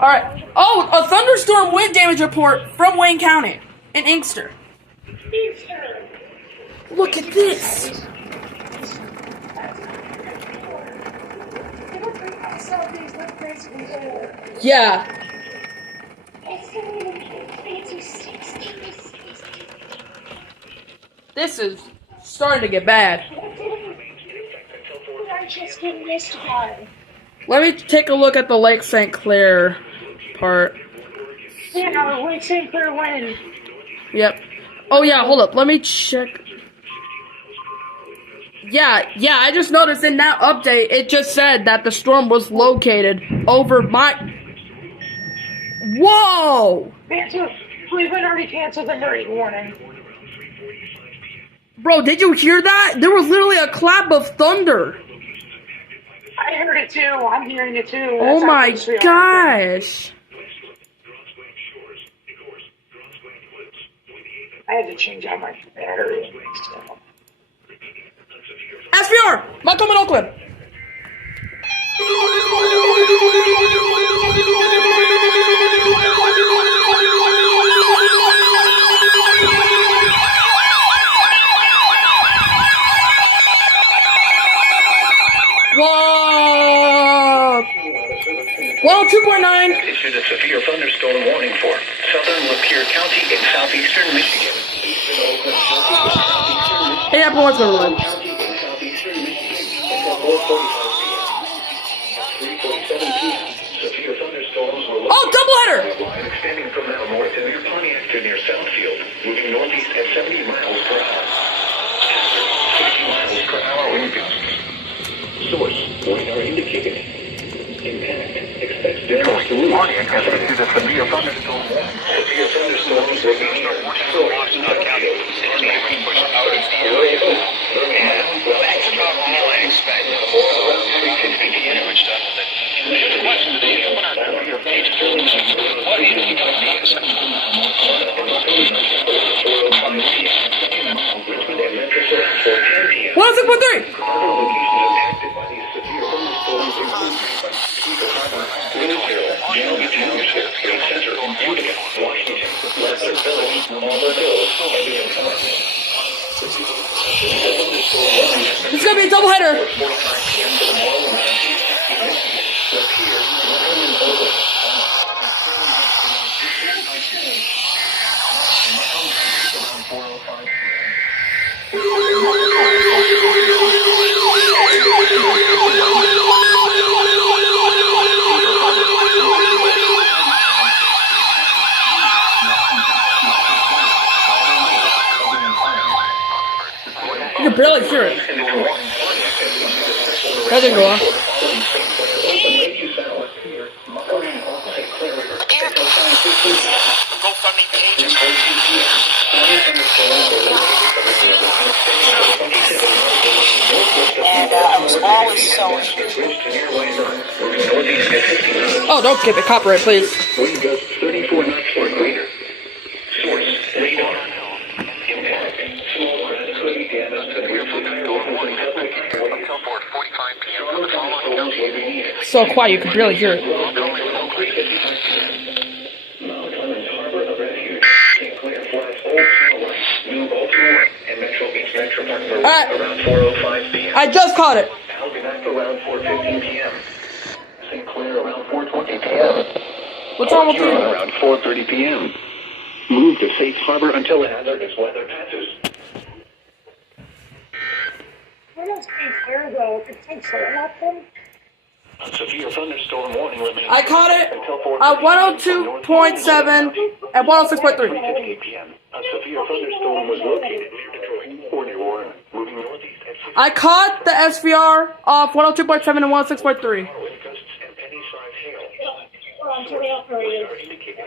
Alright. Oh, a thunderstorm wind damage report from Wayne County in Inkster. Look at this. Yeah. This is starting to get bad. Let me take a look at the Lake St. Clair part. Yeah, Lake St. Clair wind. Yep. Oh yeah, hold up. Let me check. Yeah, I just noticed in that update, it just said that the storm was located over my... Whoa! Cleveland already canceled the hurricane warning. Bro, did you hear that? There was literally a clap of thunder. I heard it too. I'm hearing it too. Oh my gosh. I had to change out my battery. SVR! Montgomery, Oakland. Whoa! 102.9. Issued a severe thunderstorm warning for southern Lapeer County in southeastern Michigan. Hey, everyone's gonna run. Oh, doubleheader! Extending from Mount North to near Pontiac to near Southfield, moving northeast at 70 miles per hour. 60 miles per hour wind gusts. Source, radar indicated. Impact, expects damage to roofs. Pontiac has issued a severe thunderstorm warning. Severe thunderstorms will be near source, Southfield. What's it with three? It's gonna be a doubleheader. You can barely hear it. That didn't go off. And I was always sewing. Oh, don't give it copyright, please. Wind gusts 34 knots or greater. Source, radar. Impact, small crash could be damaged to your thunderstorm warning until 4:45 p.m. for the following notes. So quiet, you can barely hear it. Mount Clemens Harbor of Refuge, St. Clair Flats Old Tower, New Baltimore, and Metro East Metro Park around 4:05 p.m. I just caught it. Algonac around 4:15 p.m. St. Clair around 4:20 p.m. What's wrong with you? Around 4:30 p.m. Move to safe harbor until hazardous weather passes. I don't speak clear though. It takes so often. A severe thunderstorm warning remains. I caught it at 102.7 and 106.3. p.m. A severe thunderstorm was located near Detroit or New Orleans, moving northeast at 6 I caught the SVR off 102.7 and 106.3. wind gusts and penny-sized hail. We're on to the operator. Indicated.